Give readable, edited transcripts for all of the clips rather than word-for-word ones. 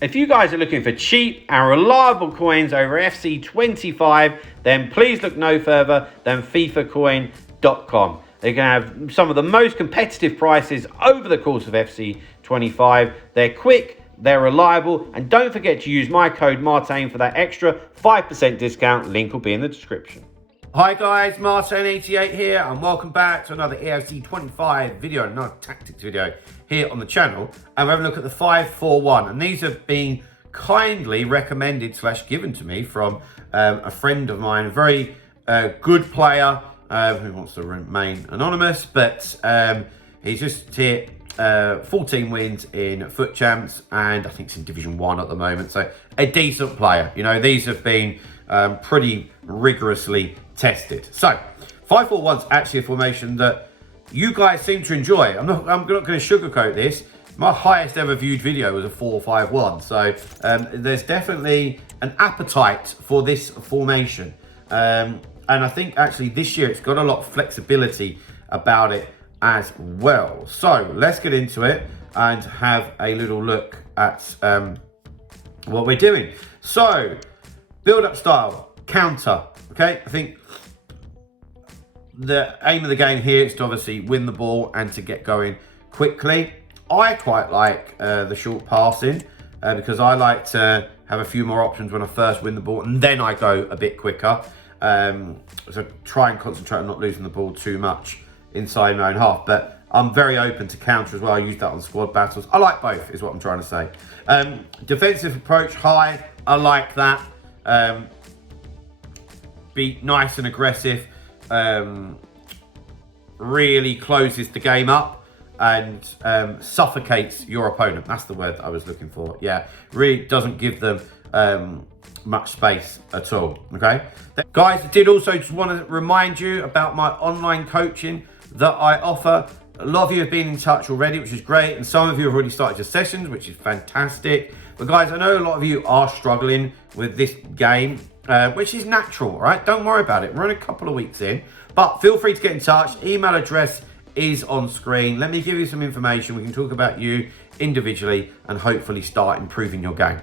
If you guys are looking for cheap and reliable coins over FC25, then please look no further than FIFAcoin.com. They're going to have some of the most competitive prices over the course of FC25. They're quick, they're reliable, and don't forget to use my code Martin for that extra 5% discount. Link will be in the description. Hi guys, Martin88 here, and welcome back to another Eafc 25 video, another tactics video here on the channel. And we're having a look at the 5-4-1, and these have been kindly recommended / given to me from a friend of mine, a very good player who wants to remain anonymous, but he's just hit 14 wins in Foot Champs, and I think it's in Division 1 at the moment, so a decent player. You know, these have been pretty rigorously tested. So 5-4-1's actually a formation that you guys seem to enjoy. I'm not going to sugarcoat this. My highest ever viewed video was a 4-5-1. So there's definitely an appetite for this formation. And I think actually this year it's got a lot of flexibility about it as well. So let's get into it and have a little look at what we're doing. So build-up style, counter. Okay, I think the aim of the game here is to obviously win the ball and to get going quickly. I quite like the short passing because I like to have a few more options when I first win the ball, and then I go a bit quicker. So try and concentrate on not losing the ball too much inside my own half. But I'm very open to counter as well. I use that on squad battles. I like both, is what I'm trying to say. Defensive approach high, I like that. Be nice and aggressive. Really closes the game up and suffocates your opponent. That's the word that I was looking for. Yeah, really doesn't give them much space at all. Okay, guys, I did also just want to remind you about my online coaching that I offer. A lot of you have been in touch already, which is great, and some of you have already started your sessions, which is fantastic. But guys, I know a lot of you are struggling with this game, which is natural, right? Don't worry about it. We're only a couple of weeks in, but feel free to get in touch. Email address is on screen. Let me give you some information. We can talk about you individually and hopefully start improving your game.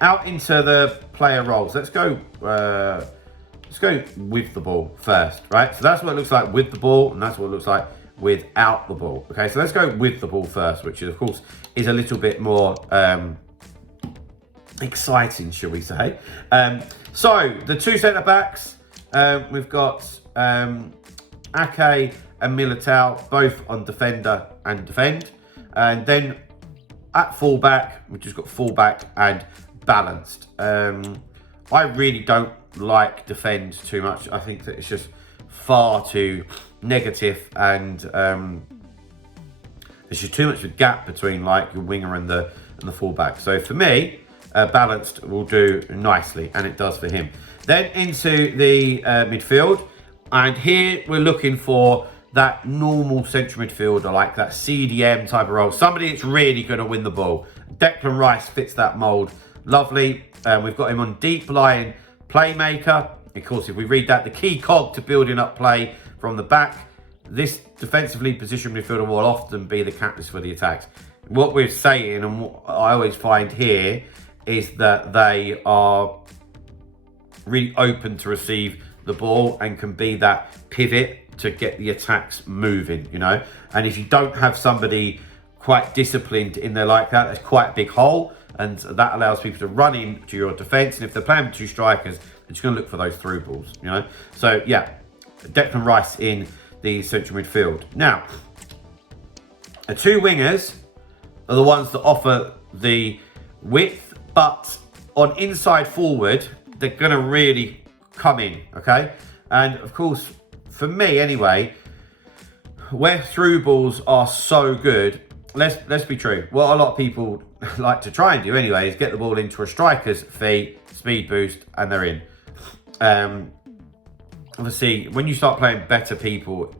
Out into the player roles. Let's go with the ball first, right? So that's what it looks like with the ball, and that's what it looks like without the ball. Okay, so let's go with the ball first, which is, of course, is a little bit more exciting, shall we say. So the two centre backs, we've got Ake and Militao, both on defender and defend. And then at fullback, we've just got fullback and balanced. I really don't like defend too much. I think that it's just far too negative, and there's just too much of a gap between like your winger and the fullback. So for me, balanced will do nicely, and it does for him. Then into the midfield, and here we're looking for that normal central midfielder, like that CDM type of role, somebody that's really going to win the ball. Declan Rice fits that mould lovely. We've got him on deep lying playmaker. Of course, if we read that, the key cog to building up play from the back. This defensively positioned midfielder will often be the catalyst for the attacks. What we're saying, and what I always find here, is that they are really open to receive the ball and can be that pivot to get the attacks moving, you know. And if you don't have somebody quite disciplined in there like that, there's quite a big hole, and that allows people to run into your defence. And if they're playing with two strikers, they're just going to look for those through balls, you know. So yeah, Declan Rice in the central midfield. Now, the two wingers are the ones that offer the width, but on inside forward, they're going to really come in, okay? And of course, for me anyway, where through balls are so good, let's be true. What a lot of people like to try and do anyway is get the ball into a striker's feet, speed boost, and they're in. Obviously, when you start playing better people,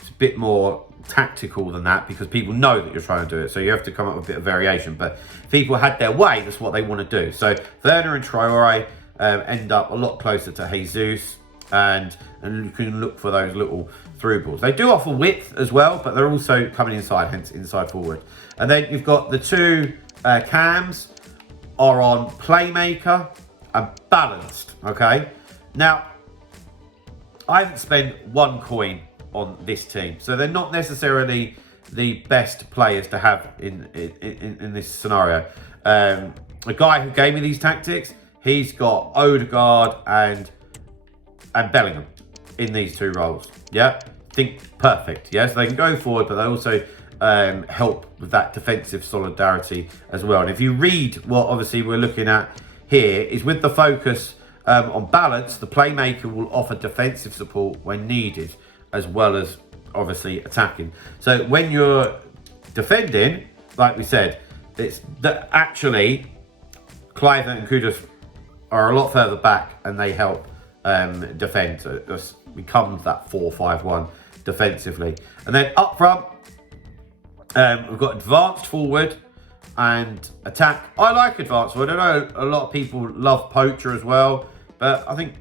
it's a bit more tactical than that, because people know that you're trying to do it. So you have to come up with a bit of variation. But if people had their way, that's what they want to do. So Werner and Traore end up a lot closer to Jesus, and you can look for those little through balls. They do offer width as well, but they're also coming inside, hence inside forward. And then you've got the two cams. are on playmaker and balanced, okay? Now, I haven't spent 1 coin on this team, so they're not necessarily the best players to have in this scenario. The guy who gave me these tactics, he's got Odegaard and Bellingham in these 2 roles. Yeah, think perfect. Yeah, so they can go forward, but they also help with that defensive solidarity as well. And if you read what obviously we're looking at here, is with the focus on balance, the playmaker will offer defensive support when needed, as well as obviously attacking. So when you're defending, like we said, it's that actually Clive and Kudus are a lot further back and they help defend. So it becomes that 4-5-1 defensively. And then up front, we've got advanced forward and attack. I like advanced forward. I know a lot of people love poacher as well, but I think,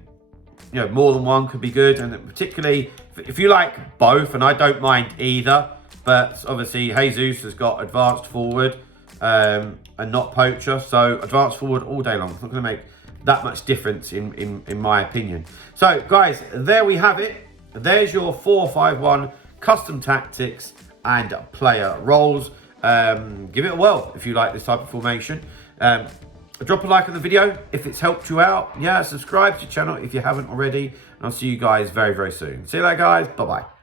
you know, more than one could be good. And particularly if you like both, and I don't mind either, but obviously Jesus has got advanced forward and not poacher. So advanced forward all day long. It's not going to make that much difference in my opinion. So guys, there we have it. There's your 4-5-1 custom tactics and player roles. Give it a whirl if you like this type of formation. Drop a like on the video if it's helped you out. Yeah, subscribe to the channel if you haven't already. And I'll see you guys very, very soon. See you later, guys. Bye-bye.